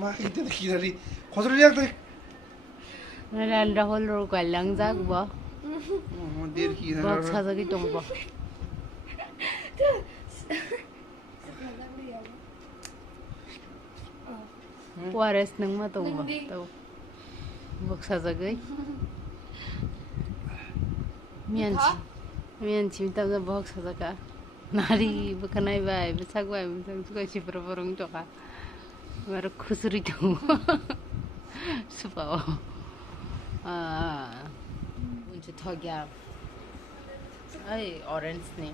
막 이때 기다리 거슬리약들 Naran rahol ro kwalang jak bo. 내 기다려 Bok sa gi tong bo. Wares nang ma tong bo. Tau. Bok sa gi. Mian chim ta ga bok sa ka. Nari bukanai bai besak bai besak suka si berborong to ka. Baru khusuri tong. Supao. Unche thogya ai orange ni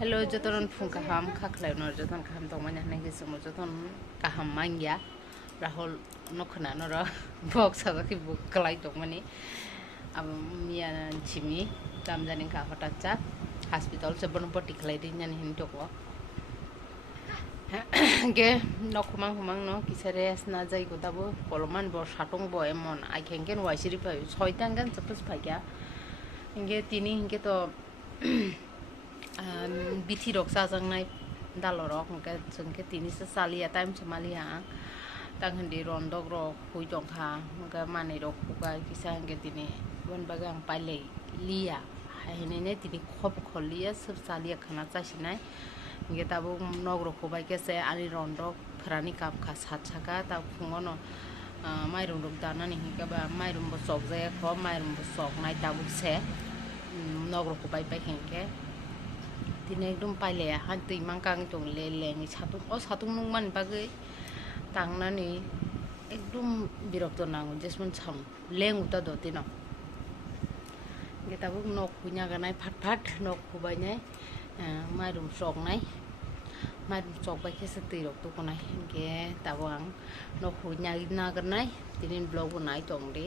hello joton phung kaham khaklai no joton kaham tong manya nang gesumo joton kaham mangya rahul nokhna no ra box sa ki book klai tong mani ab mia chimi tamjani ka hotacha hospital se bonpoti khlai din nyan hin toko ge nokhumang humang no kisare asna jai ko dabo poloman bo satong bo emon ai khengen waisiri pai 6 tangan sapos phaikya inge tini inge to bithi rok sa jangnai dalorok inge jengke tini se salia time semalia tanghandi rondok ro hui tongkha inge mani rok kuga kisa inge tini bon bagang pailei lia haine ne tini khop kholia sab salia khana chasinai inge tabo nogro khobai kese ani rondok phrani kap kha satchaka ta khungono mairum rok dana ni hinga ba mairum bo sok jaya kho mairum bo sok nai tabu se nogro khobai pai hengke tine ekdom paile han tui mangkang tong le lengi satung nung man bagai tangnani ekdom birakto nangu jesmon sam leng uta do tino inge tabo nok punya ganai phat phat nok khobai nai mairum sok nai mairum sok bai kese tui rok to konai inge tawang nok punya na ganai tinin blog nai tong de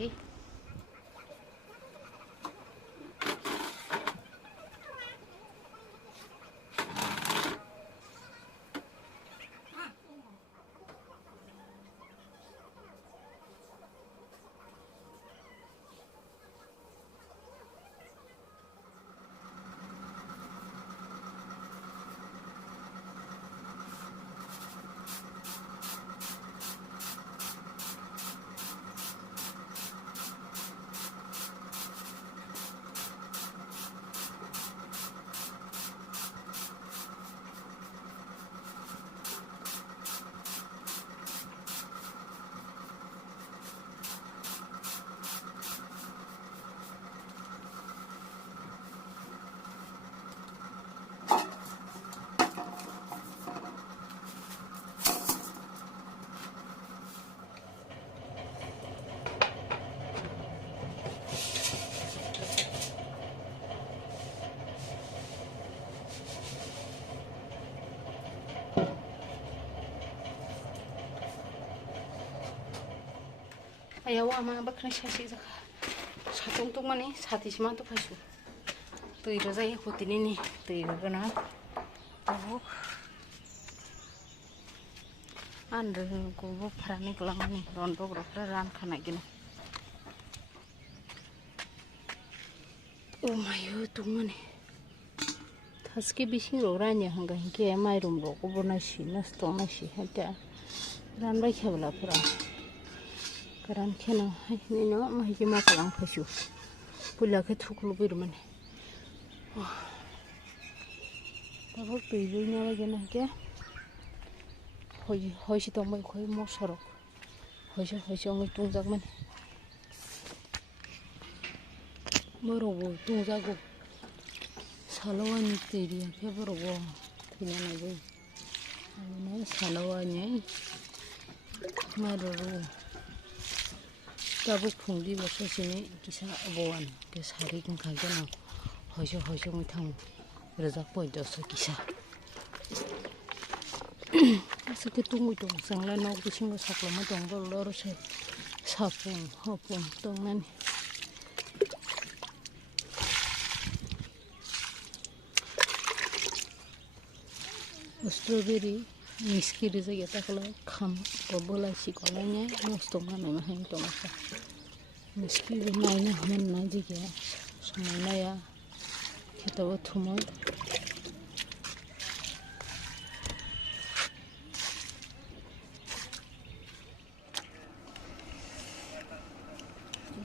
ayawa ma bakna shashi jaka satung tung mani sati sima to phaisu tui ro jai hotini ni tui ro gana oh andre ko bo pharani klang ni rondok ro ran khana gina oh mayo tung mani thaske bising ro ranya hanga hinke mai rum ro ko bona shi nasto na shi hata ran bai khabla pura karan khena ni no ma hi ma kalang phasu pula ke thuklu bir mane tabo tui na ba jana ke hoi si tong mai khoi mo sorok hoi si ngai tung jak mane moro bo tung jago salawani tiri ke boro bo tina na bo ani salawani maro ro tabo phungdi bo sini kisa aboan ke sari king khage na hojo ngai thang rajak point so kisa asa ke tungu tong sangla nok bising go saklo ma tong bo lor se sapung hopung tong nani strawberry miski de jaya takla kham ko bola si ko nanya nosto mana ma hen to masa miski de naina man na jige samana ya khetaw thumoy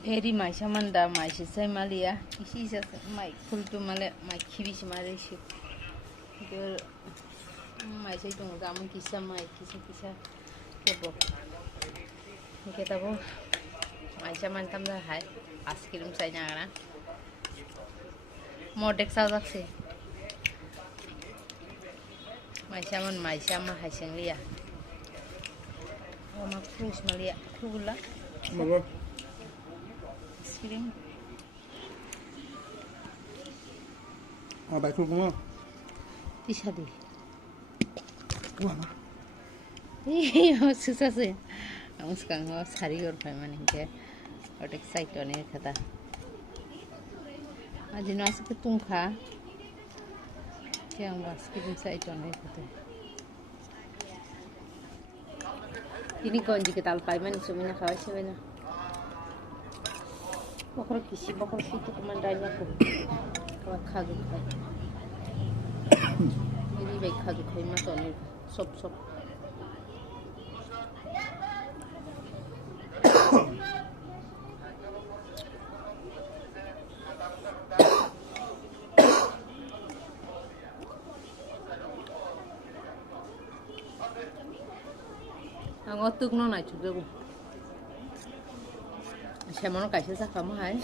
Very maisha manda maisha sai malia isi sa mai kultu male mai khibi si mare si ke maisha itu gamu kisa kebo kita bu maisha mantam dah hai askirim sai nyara modek sa jaksi maisha ma hai senglia ma fruits malia frula Mama. askirim Baik dulu kamu. bisa deh Wah, mah. iya susah sih kamu sekarang mau sari orang mana ke orang excited nih kata aja nasi ketungka yang askirim excited nih kata ini konji kita alpai mana semuanya kawat semuanya pokok kisi pokok itu kemandanya aku kawat kagu kai ini baik kagu kai mata nih sop ang otuk no na chude ko semono kaise sa kamu hai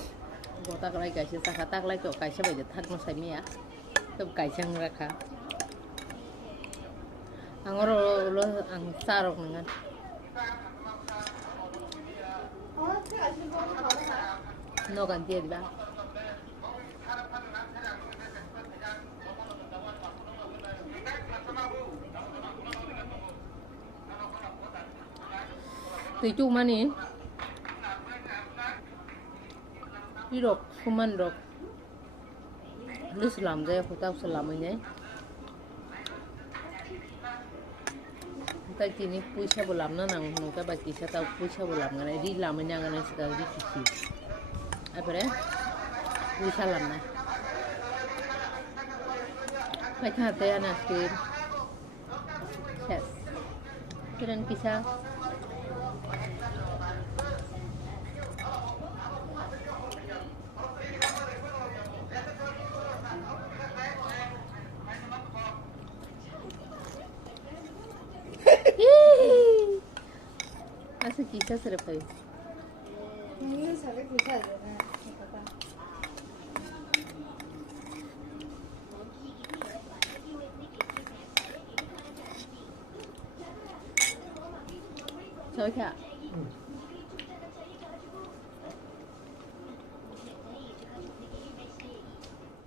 gota kalai kaise sa kata kalai to kaise baje thak no sai mia to kaise ang rakha ang lo ang sarok ngan no kan dia di ba tùy chung mà nè đi đọc không ăn được lúc làm đây của tao sẽ làm nhé tay thì ní puisa bộ làm nó nằng nông cái bài kia tao puisa bộ làm cái này đi làm mình cái này sẽ đi kiki apa deh puisa làm này phải thà tây anh askrim yes keren kisah Asal kisah serap aja. Ini sampai kisah aja. Sao kya?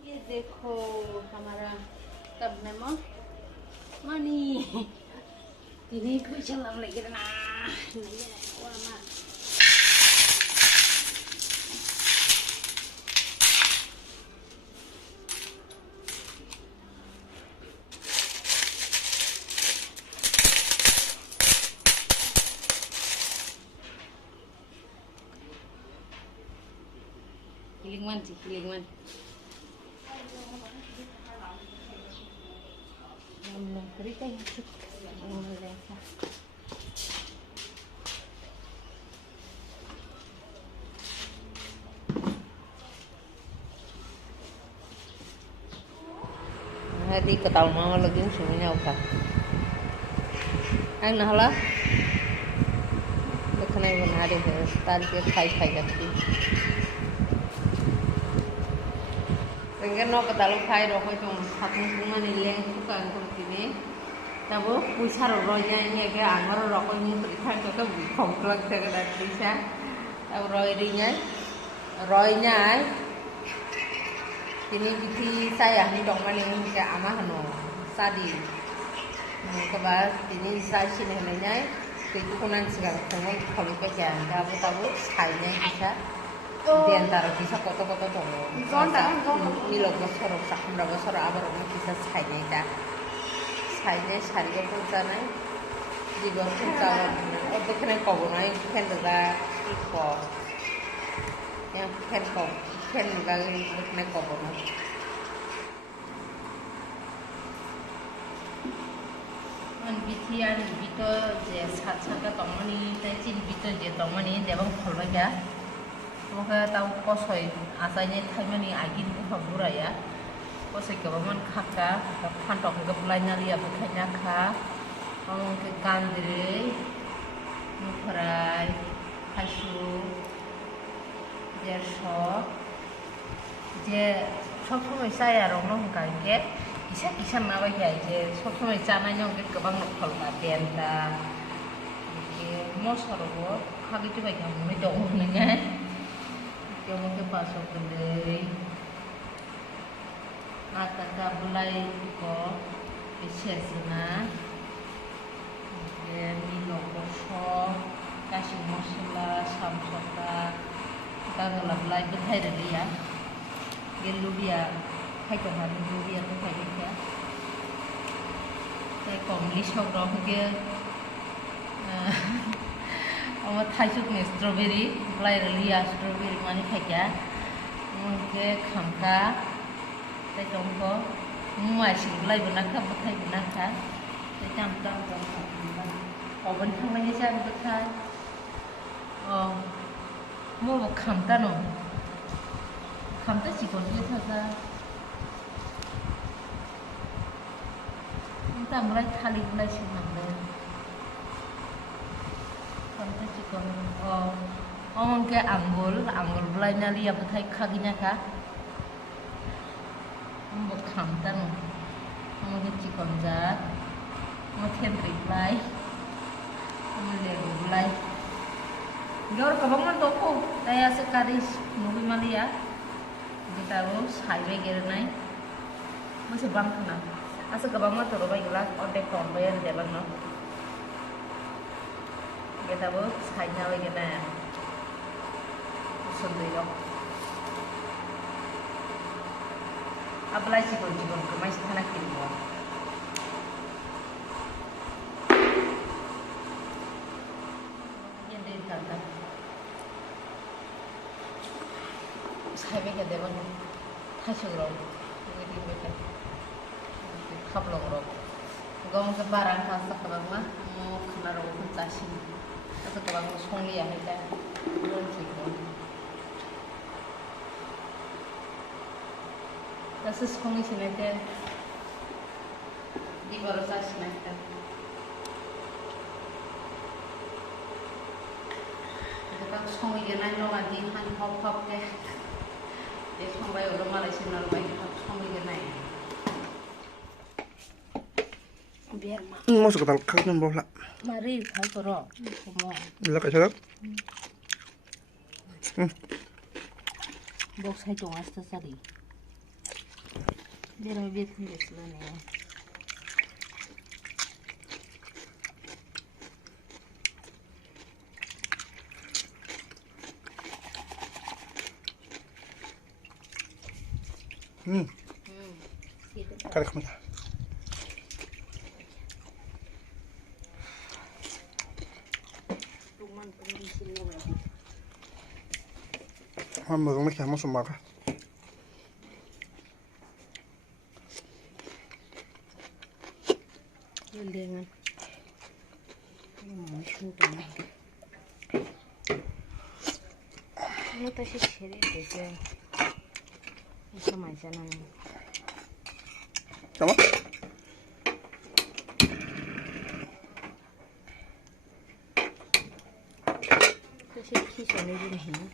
ये देखो हमारा तब में money ini kuy salam lagi na wala hilingman sih hilingman belum kerja ya sih Hadi ketahuan mama lagi semuanya apa? Ang nahala? Dekhan ay bana hari hai, tari ke khai jati. Sehingga no ketahuan khai rokoi jom satu semua nilai suka angkut ini. Tahu puisa roynya ini agak angor rokoi ini berikan ke komplek dengan puisa. Tahu roynya ini biti saya ni dong mana ni ke ama hano sadi kebar ini saya sini henanya itu kunan segar tengok kalau ke kian tahu sayanya bisa di antara bisa koto-koto dong milok besar sakam besar abar orang bisa sayanya sari ke pun sana di bawah pun sana untuk kena kau naik kan juga ikut yang kan kau ken gali ne kobono man bitian bito je sat sat tomani tai chin bito je tomani debang kholba ga Maka tahu kosoi asalnya taimani agin buka buraya. Kosoi kebaman kakak, pantok kebelannya lihat bekanya kak. Ngomong ke kandiri, muperai, hasu, jerso, je सबসমय जाया रंनो होनखाके इसा नाबाय जे सबসমय जानायनि अनगायै गोबां नखलबा देन्दा मसरबो खागिथि बायदि मोनै दं नोङो बेयावनो पासआव गोलै आटा गाबलाय को सेजना मिलौ बसो गासिबो मसला सामसका गागलाबलाय बोथायरलिया Geludia, hai còn là Geludia có phải không ạ? Cái còn lý sau đó kia, ông thay chút này strawberry, lại là lia strawberry mà đi phải cả, cái khảm cá, cái trong có ngoài sự lại bên năng khác, thay bên năng khác, cái trăm trong còn bên thằng này sao bên thay, mua một khảm cá nữa. 감도 직원이 타자. 일단 mulai kali mulai sinanda. Kamdo 직원 ngomong ke anggul mulai nyali apa thai kaginya ka. Mbok kamtan. Ngomong ke 직원 zat. Ngomong ten reply. Ngomong le reply. Gor kabangan toko daya sekali nubi malia. Kita harus highway gerenai masih bang kena asa gabang mah toro bay gelas onde kon bayar jalan no kita harus highway gerenai sendiri apply cikon kemai sana kiri yang dari kanta 사회가 되면 타식으로 이게 되면 갑롱으로 gong ke barang kasak ke bawah mau kena roh pentasin atau ke bawah songli ya kita belum cukup das ist songli sini deh di baru saya sini deh kita songli jangan nongak di han hop deh dia sampai udah Malaysia nalbai songli jangan biar mah masuk ke dalam kakaknya bola mari hal toro semua bila kayak cakap box hai dong asta sari biar lebih tinggi selanya kali kamu Mama nak kamu semua kah? Dengan sudah. Ini tadi ciri desa. Bisa macam mana? Sama? Tadi kisah ni jenis.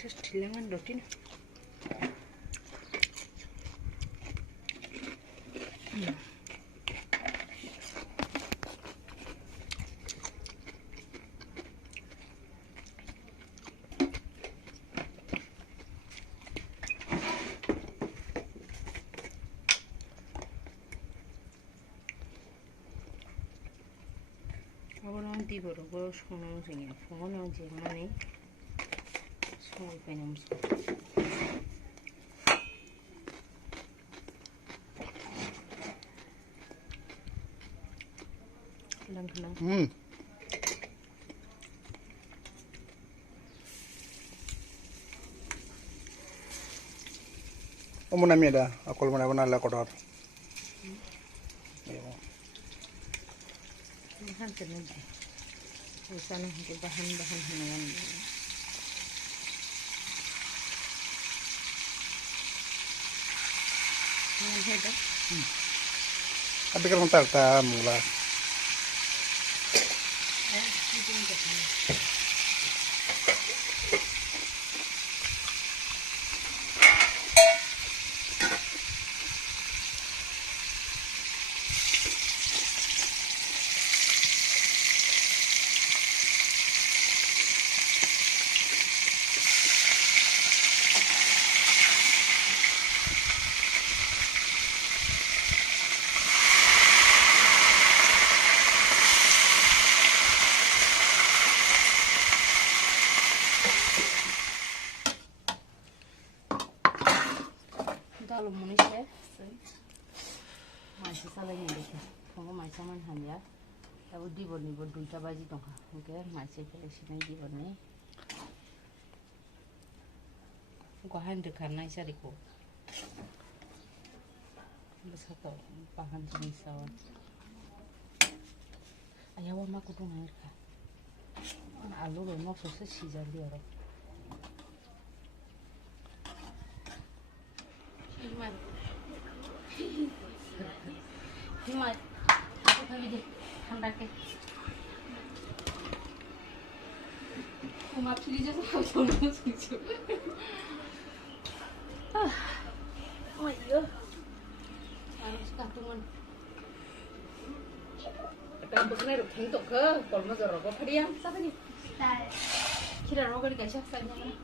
Terus dilangan dotin. Orang di bawah sekolah sini, sekolah zaman ni. Semua pengen kelang-kelang. Omuna mida, aku lumana bana la kotor. Bahan tenaga. Misalnya untuk bahan-bahan hewan. Hewan hebat. Tapi kalau tak tak mula. Kalau manusia, masih salah yang dek. Kamu masih mana hanya, tapi di bawah ni bawah dua baji dong. Oke, masih koleksi ni di bawah ni. Gua hendak karena isa diko. Besar tu, bahan jenis awal. Ayah wama kudu ngair ka. Alu lemak sosis sisa dia orang. Himat, himat, aku kali deh, hendak ke. Aku pilih je sama jodoh sejuk. Oh iya, harus kantungan. Kan bukannya ruk tentu ke, kalau mau jorok apa dia? Siapa ni? Kira rok ni kaisa saja mana?